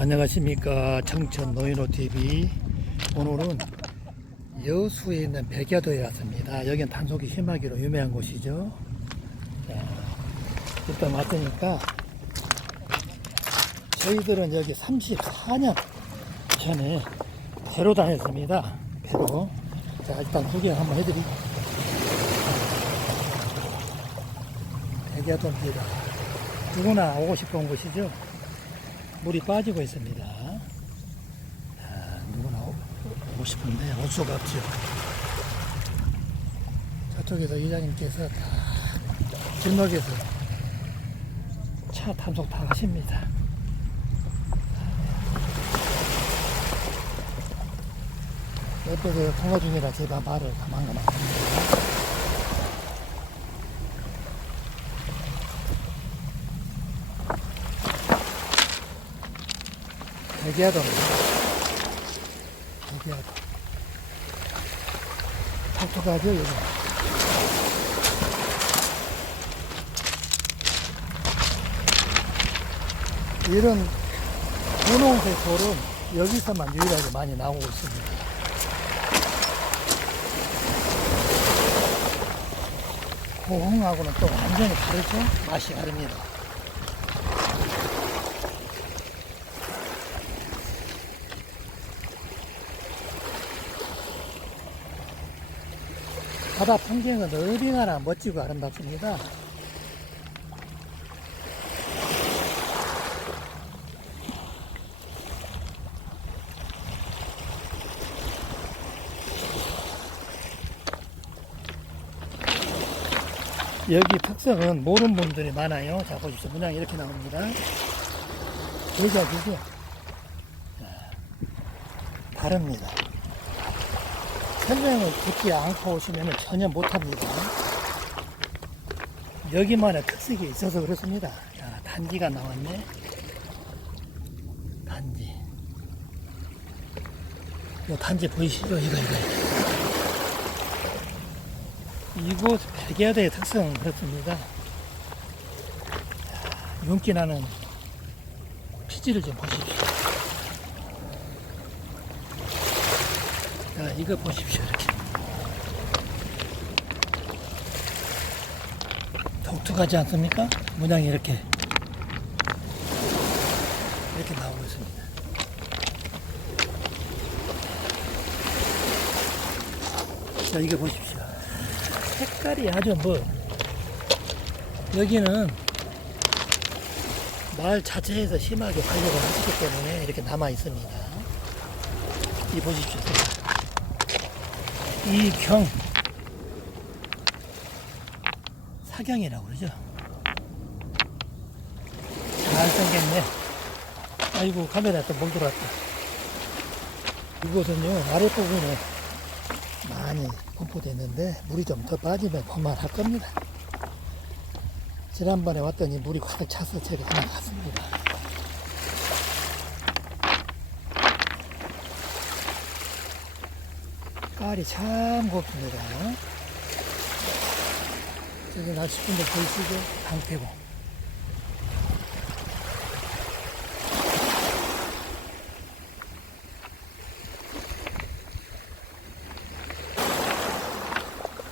안녕하십니까. 청천 노인호 TV 오늘은 여수에 있는 백야도에 왔습니다. 여기는 단속이 심하기로 유명한 곳이죠. 자, 일단 왔으니까 저희들은 여기 34년 전에 배로 다녔습니다. 배로. 자 일단 소개 한번 해드리 백야도입니다 누구나 오고 싶은 곳이죠 물이 빠지고 있습니다. 아, 누구나 오- 오고 싶은데 올 수가 없죠. 저쪽에서 이장님께서 다 길목에서 차 탐속 다 하십니다. 옆에서 통화 중이라 제가 말을 가만가만 합니다. 대기하던가. 대기하다. 톡톡하죠, 여기. 이런 분홍색 돌은 여기서만 유일하게 많이 나오고 있습니다. 고흥하고는 또 완전히 다르죠? 맛이 다릅니다. 바다 풍경은 어디나라 멋지고 아름답습니다. 여기 특성은 모르는 분들이 많아요. 자, 보십시오. 문양이 이렇게 나옵니다. 여기가 그게 다릅니다. 설명을 듣지 않고 오시면 전혀 못합니다. 여기만의 특색이 있어서 그렇습니다. 자, 단지가 나왔네. 단지. 이 단지 보이시죠? 이거, 이거. 이곳 백야대의 특성은 그렇습니다. 자, 윤기 나는 피지를 좀. 자, 이거 보십시오. 이렇게. 독특하지 않습니까? 문양이 이렇게. 이렇게 나오고 있습니다. 자, 이거 보십시오. 색깔이 아주 뭐, 여기는 마을 자체에서 심하게 활력을 하시기 때문에 이렇게 남아 있습니다. 이 보십시오. 이경 사경이라고 그러죠. 잘생겼네. 아이고 카메라 또못 들어왔다. 이곳은요 아랫부분에 많이 분포됐는데 물이 좀 더 빠지면 그만할 겁니다. 지난번에 왔더니 물이 가득 차서 제가 그냥 갔습니다. 깔이 참 곱습니다. 저기 낚시꾼들 보이시죠? 강태공.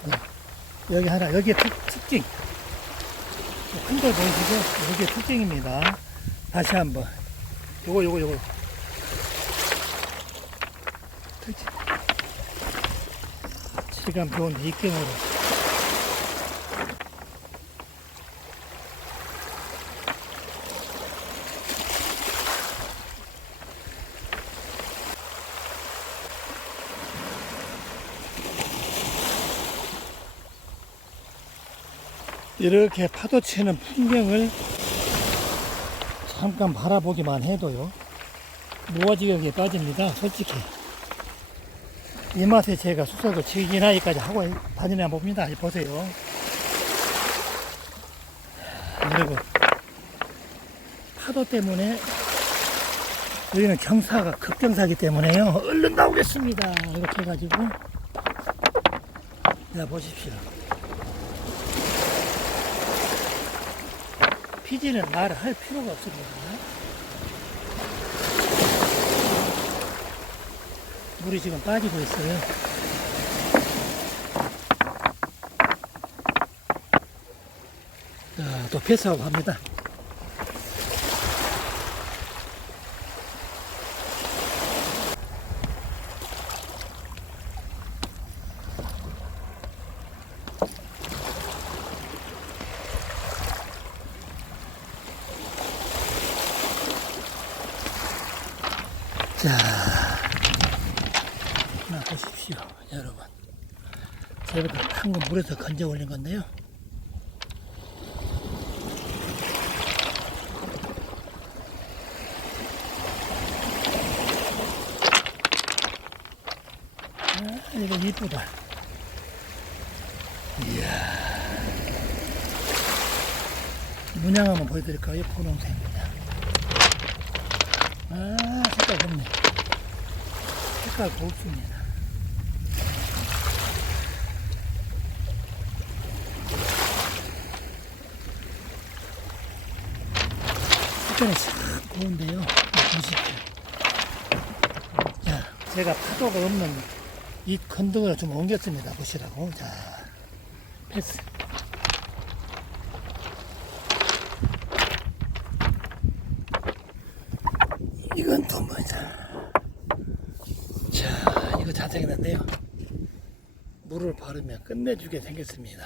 네. 여기 하나, 여기에 특, 특징. 큰 걸 보이시죠? 여기에 특징입니다. 다시 한번. 요거, 요거, 요거. 특징. 시간 좋은 입경으로. 이렇게 파도 치는 풍경을 잠깐 바라보기만 해도요 무아지경에 빠집니다 솔직히 이 맛에 제가 수석을 지기나이까지 하고 다니나 봅니다. 이 보세요. 그리고 파도 때문에 여기는 경사가 급경사기 때문에요. 얼른 나오겠습니다. 이렇게 해가지고 자 보십시오. 피지는 말을 할 필요가 없습니다. 물이 지금 빠지고 있어요. 자, 또 패스하고 갑니다. 자, 하나 보십시오, 여러분. 제가 한건 물에서 건져 올린 건데요. 아, 이거 이쁘다. 이야. 문양 한번 보여드릴까요? 분홍색 문양. 아, 색깔 좋네. 색깔 곱습니다. 색깔이 참 고운데요. 보십시오. 자, 제가 파도가 없는 이 건등을 좀 옮겼습니다. 보시라고. 자, 패스. 이건 또 뭐냐. 자, 이거 자생했는데요. 물을 바르면 끝내주게 생겼습니다.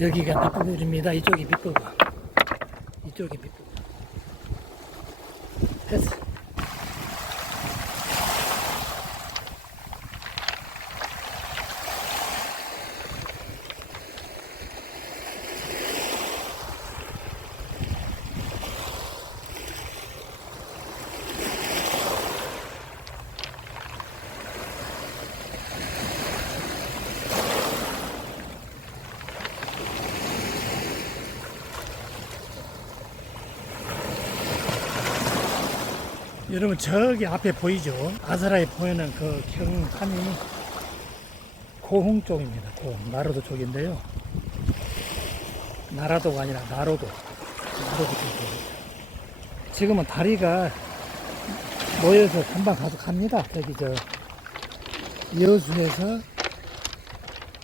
여기가 밑부분입니다. 이쪽이 밑부분. 이쪽이 밑부분. 패 여러분 저기 앞에 보이죠? 아사라에 보이는 그 경산이 고흥 쪽입니다. 고흥 나로도 쪽인데요. 나라도가 아니라 나로도 나로도 쪽입니다. 지금은 다리가 모여서 금방 가서 갑니다. 저기 저 여수에서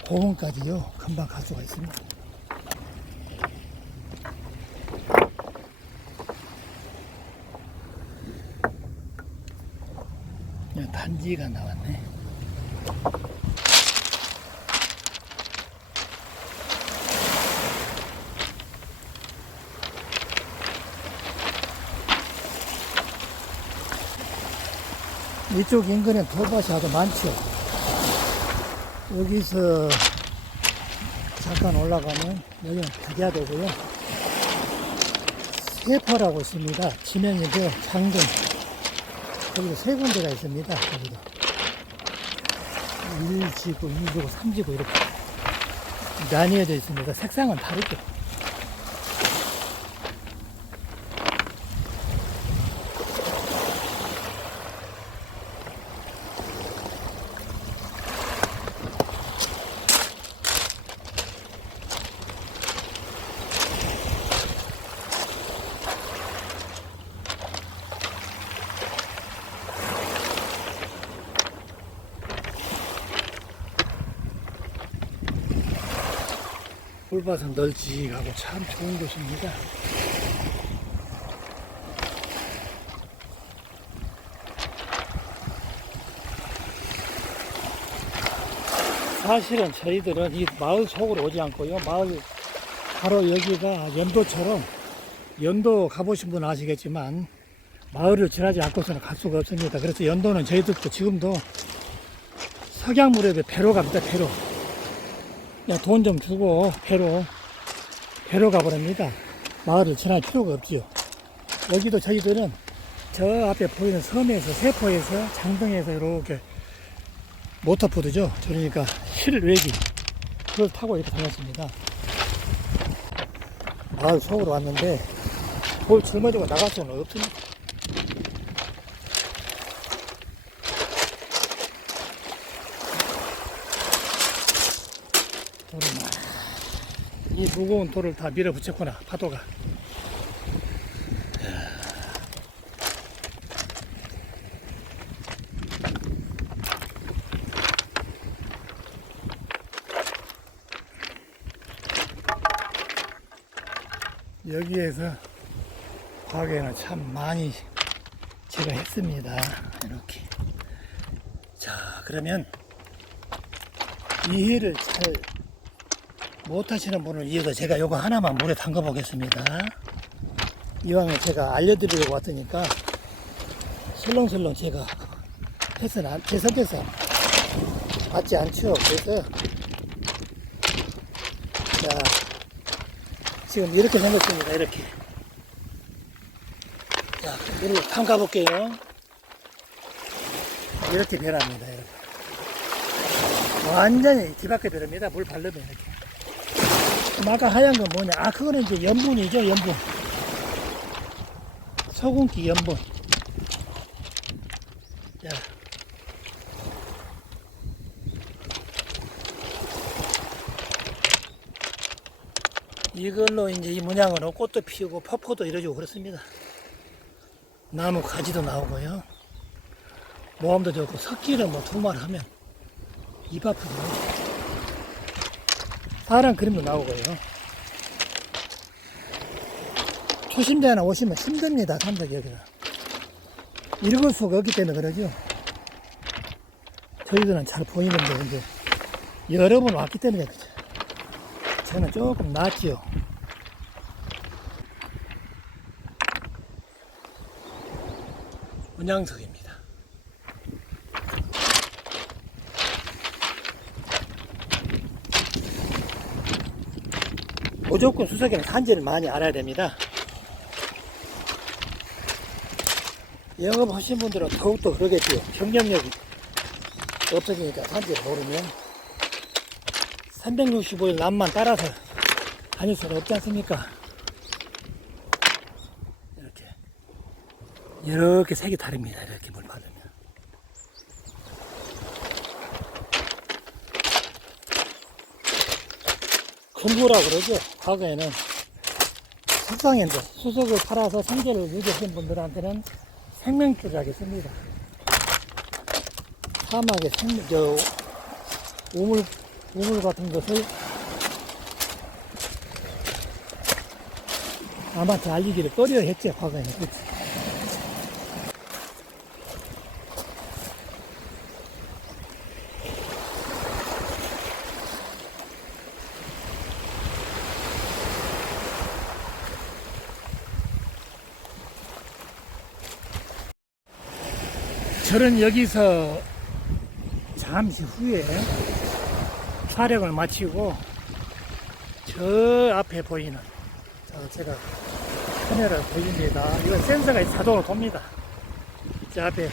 고흥까지요. 금방 갈 수가 있습니다. 야, 단지가 나왔네. 이쪽 인근에 돌밭이 아주 많죠. 여기서 잠깐 올라가면 여기는 백야도고요. 세포라고 있습니다. 지명이고 장군 여기도 세 군데가 있습니다. 여기도 1지구, 2지구, 3지구 이렇게 나뉘어져 있습니다. 색상은 다르죠. 꿀밭은 널찍하고 참 좋은 곳입니다. 사실은 저희들은 이 마을 속으로 오지 않고요. 마을 바로 여기가 연도처럼 연도 가보신 분 아시겠지만 마을을 지나지 않고서는 갈 수가 없습니다. 그래서 연도는 저희들도 지금도 석양물에 배로 갑니다. 배로. 그냥 돈 좀 주고 배로 배로 가버립니다. 마을을 지날 필요가 없지요. 여기도 저희들은 저 앞에 보이는 섬에서 세포에서 장등에서 이렇게 모터포드죠. 그러니까 실외기 그걸 타고 이렇게 다녔습니다. 마을 속으로 왔는데 볼 짊어지고 나갈 수는 없습니다. 돌을 이 무거운 돌을 다 밀어붙였구나 파도가 여기에서 과거에는 참 많이 제가 했습니다. 이렇게. 자, 그러면 이해를 잘 못하시는 분을 위해서 제가 요거 하나만 물에 담가 보겠습니다. 이왕에 제가 알려드리려고 왔으니까 설렁설렁 제가 해서는 안- 제 성격상 맞지 않죠. 그래서 자 지금 이렇게 생겼습니다. 이렇게 자 물을 담가 볼게요. 이렇게 변합니다. 이렇게. 완전히 뒤바뀌어 버립니다. 물 바르면 이렇게. 아까 하얀 건 뭐냐? 아, 그거는 이제 염분이죠, 염분. 소금기 염분. 자. 이걸로 이제 이 문양으로 꽃도 피우고 퍼포도 이루어지고 그렇습니다. 나무 가지도 나오고요. 모험도 좋고 석기를 뭐 도말하면 입 아프고 사람 그림도 나오고요. 초심자나 오시면 힘듭니다. 참석 여기가. 읽을 수가 없기 때문에 그러죠. 저희들은 잘 보이는데 이제 여러 번 왔기 때문에 그죠. 저는 조금 낫지요. 문양석입니다. 무조건 수석에는 산지를 많이 알아야 됩니다. 영업하신 분들은 더욱더 그러겠죠. 경쟁력이 없어지니까 산지를 모르면 365일 남만 따라서 다닐 수는 없지 않습니까? 이렇게 이렇게 색이 다릅니다. 이렇게 물 금부라 그러죠. 과거에는 석상인데 수석을 팔아서 생계를 유지하신 분들한테는 생명줄이라고 씁니다. 사막의 생, 저, 우물, 우물 같은 것을 남한테 알리기를 꺼려 했죠, 과거에는. 그치? 저는 여기서 잠시 후에 촬영을 마치고 저 앞에 보이는 저 제가 카메라 보입니다. 이건 센서가 자동으로 돕니다. 저 앞에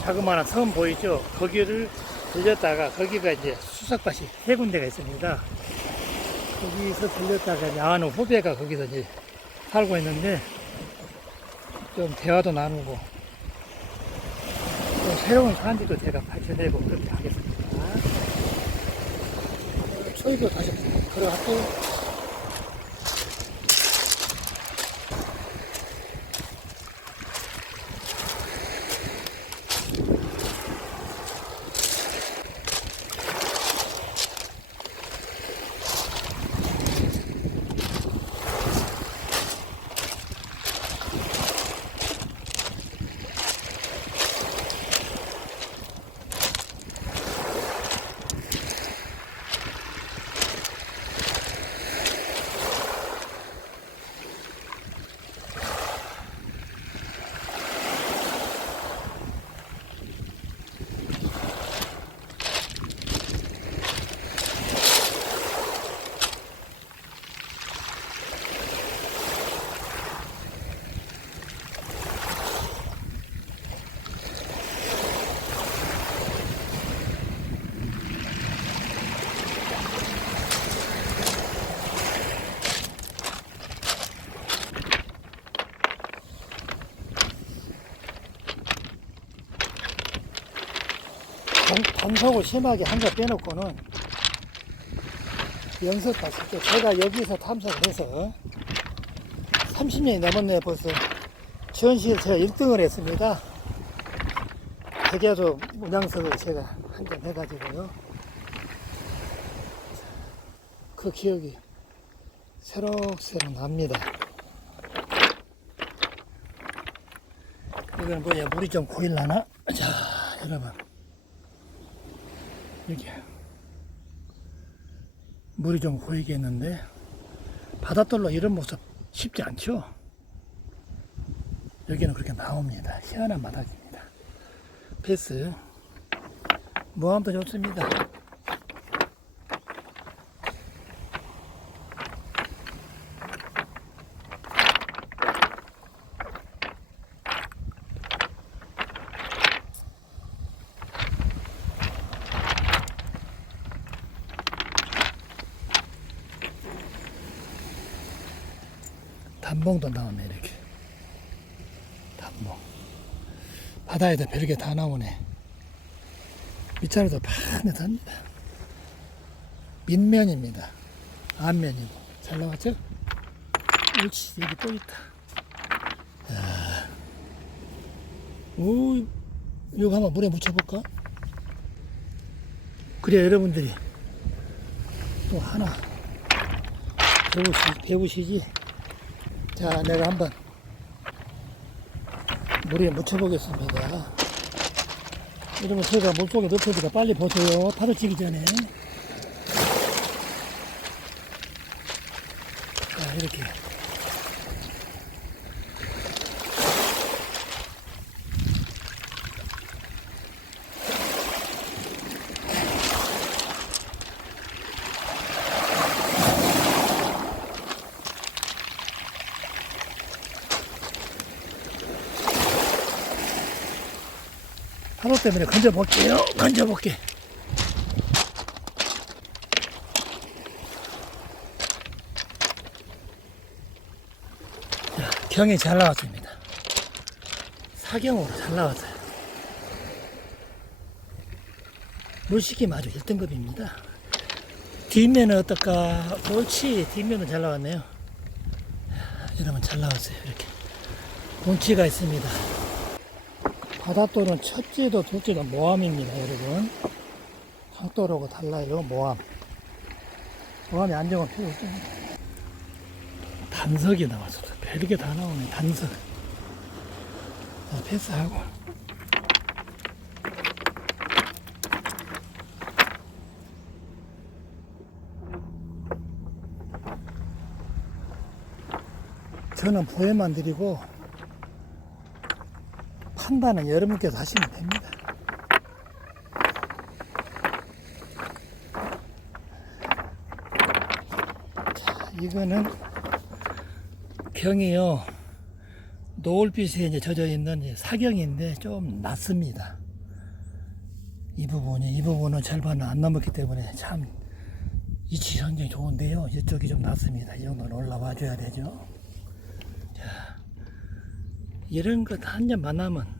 자그마한 섬 보이죠? 거기를 들렸다가 거기가 이제 수석밭이 세 군데가 있습니다. 거기서 들렸다가 아는 후배가 거기서 이제 살고 있는데 좀 대화도 나누고 또 새로운 산지도 제가 밝혀내고 그렇게 하겠습니다. 저희도 다시 걸어갈게요. 단- 단 속을 심하게 한거 빼놓고는 연습 갔을 때 제가 여기서 탐색을 해서 30년이 넘었네요 벌써 지원시에서 제가 1등을 했습니다 백야도 문양석을 제가 한 점 해가지고요 그 기억이 새록새록 납니다. 이건 뭐야, 물이 좀 고일라나? 자, 여러분. 이게. 물이 좀 고이겠는데, 바닷돌로 이런 모습 쉽지 않죠? 여기는 그렇게 나옵니다. 희한한 바닥입니다. 패스. 모함도 좋습니다. 단봉도 나오네 이렇게. 단봉. 바다에도 별게 다 나오네. 밑자리도 파릇합니다 밑면입니다. 앞면이고. 잘 나왔죠? 옳지 여기 또 있다. 야. 오 이거 한번 물에 묻혀볼까? 그래 여러분들이 또 하나 배우시, 배우시지 자, 내가 한번 물에 묻혀보겠습니다. 이러면 제가 물속에 넣혀니까 빨리 보세요. 파도 치기 전에. 자, 이렇게. 때문에 건져볼게요. 건져볼게. 자, 경이 잘 나왔습니다. 사경으로 잘 나왔어요. 물식이 아주 1등급입니다. 뒷면은 어떨까? 옳지. 뒷면은 잘 나왔네요. 여러분 잘 나왔어요. 이렇게. 본치가 있습니다. 바닷돌은 첫째도 둘째도 모함입니다, 여러분. 강돌하고 달라요, 모함. 모함이 안정은 필요 없잖아요. 단석이 나왔어. 별게 다 나오네, 단석. 자, 패스하고. 저는 보여만 드리고, 판단은 여러분께서 하시면 됩니다. 자, 이거는 경이요. 노을빛에 이제 젖어 있는 사경인데 좀 낮습니다. 이 부분이, 이 부분은 절반은 안 넘었기 때문에 참 위치 상당히 좋은데요. 이쪽이 좀 낮습니다. 이 정도는 올라와 줘야 되죠. 자, 이런 것 한 점 만나면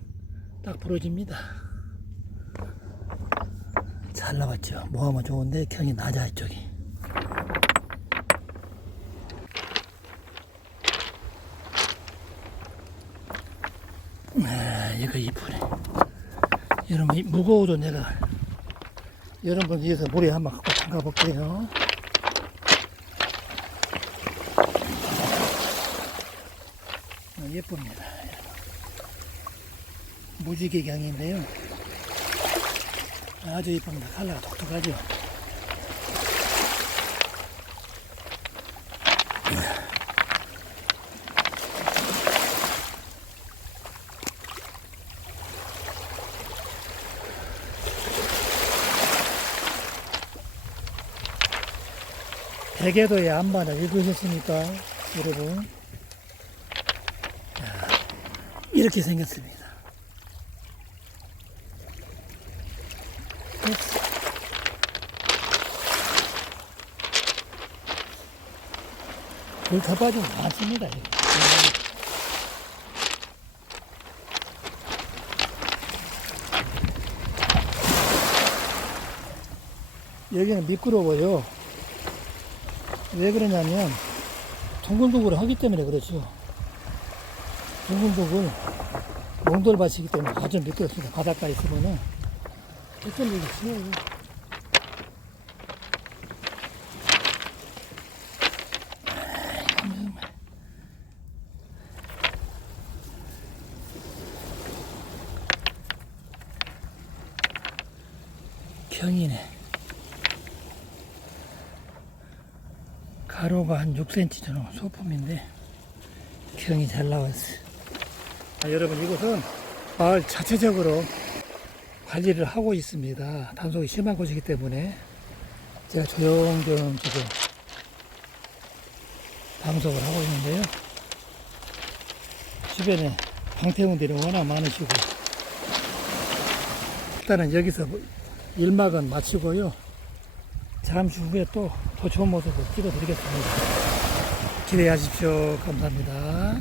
딱 부러집니다. 잘 나왔죠. 모하면 좋은데 경이 낮아 이쪽이. 아, 이거 이쁘네. 여러분 이 무거워도 내가 여러분 위해서 물에 한번 갖고 담가 볼게요. 아, 예쁩니다. 무지개 경인데요. 아주 이쁩니다. 칼라가 독특하죠. 대개도의 안마를 읽으셨습니까? 여러분. 자, 이렇게 생겼습니다. 빠지면 많습니다. 이거. 여기는 미끄러워요. 왜 그러냐면 둥글둥글 하기 때문에 그렇죠. 둥글둥글 몽돌밭이기 때문에 아주 미끄럽습니다. 바닷가에 있으면은 헷갈리기 쉬워요. 경이네. 가로가 한 6cm 정도 소품인데 경이 잘 나왔어요. 아, 여러분 이곳은 마을 자체적으로 관리를 하고 있습니다. 단속이 심한 곳이기 때문에 제가 조용조용 지금 방송을 하고 있는데요. 주변에 방태원들이 워낙 많으시고 일단은 여기서 뭐 일막은 마치고요. 잠시 후에 또 더 좋은 모습을 찍어드리겠습니다. 기대하십시오. 감사합니다.